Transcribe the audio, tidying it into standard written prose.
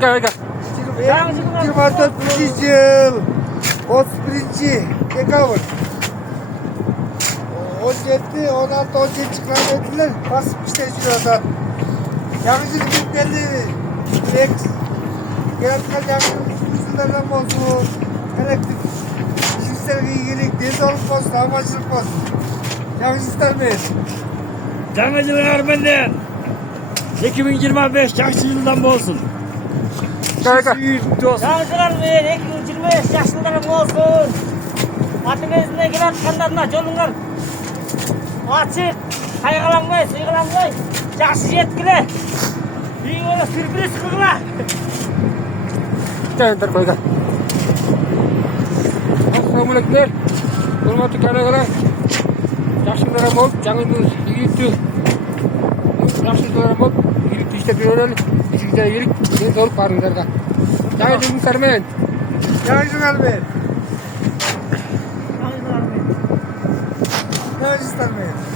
Gel gel. 24 yıl 31. dekabr 17, 16, 17 kilometreler basıp işte şurada. Yakıcılık bitmeli. Rex. Gerekli yakıcılıklardan bozdu. Elektrik. İşçiler ilgilik. Deniz olup bozdu. Havacılık bozdu. Yakıcılıklar mı? Damacılıklar benden. 2025 yaşlı yıldan olsun. Gel gel. Damacılar mı? 2025 yaşlılarım olsun. Atinizine gelen kanlarına yolunlar açık. Kaygılanmayın, sıygılanmayın. Yaşlı yetkili. Bir yola sürpriz kılgıla. Gel enter koy gel. Assalamualaikum. Hurmatli kanalar. Yaxshilarim bol, jangingiz yigitdi. Yaxshilarim bol, yigitdi ishlab yuraylik. Ishingizda yirik, deniz olib boringlarga. Jangingiz men. Yakıcılıklar mı? Yakıcılıklar mı?